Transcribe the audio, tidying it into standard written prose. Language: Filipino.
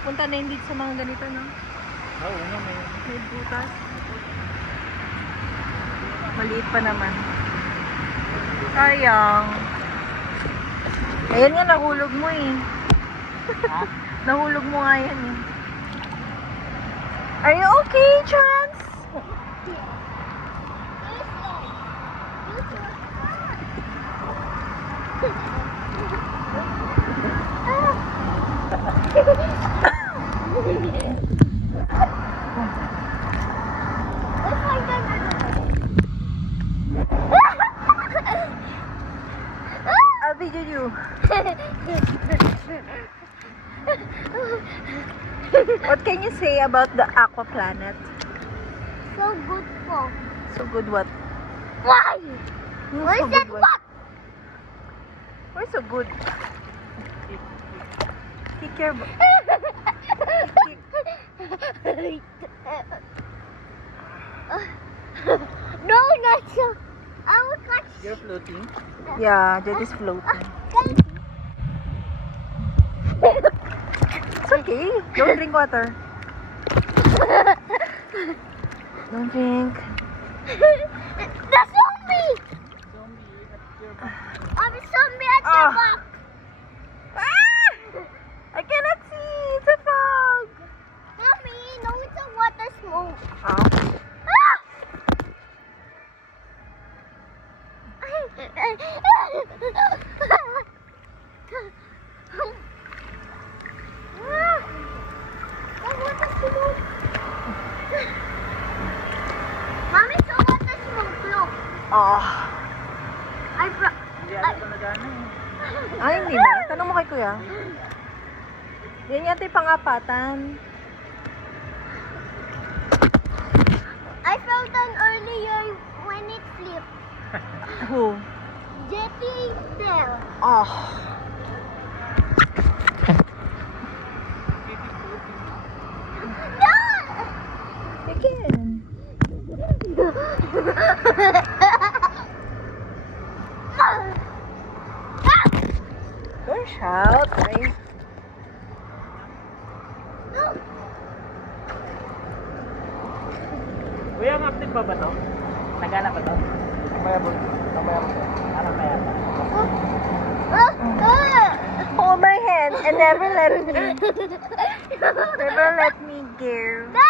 napunta na hindi sa mga ganito, no? Oo nga, May butas. Maliit pa naman. Sayang. Ayan nga, nahulog mo eh. Ha? Nahulog mo nga yan eh. Are you okay, Chance? I'll video you. What can you say about the Aqua Planet? So good po. So good what? Why? Hmm, Why so is that good what? Why so good? Kick your butt. No, not so. I will catch. You're floating? Yeah, that is floating. It's okay. Don't drink water. Don't drink. The zombie! Zombie at your back. I'm a zombie at the back. Ah! I cannot see. It's a fog. Mommy, no, it's a water smoke. Oh. Mommy, it's a water smoke. Look. Oh. Hindi ako nagana eh. Ay, hindi ba? Tanong mo kay kuya. Yan yata yung pang-apatan. I fell down earlier when it flipped. Who? Jetty there. Oh. No! Again. Don't shout, right? Kuya, ang active pa ba to? Nagana ba to? Mamaya po. Mamaya po. Mamaya po. Hold my hand and never let me. Never let me go. No!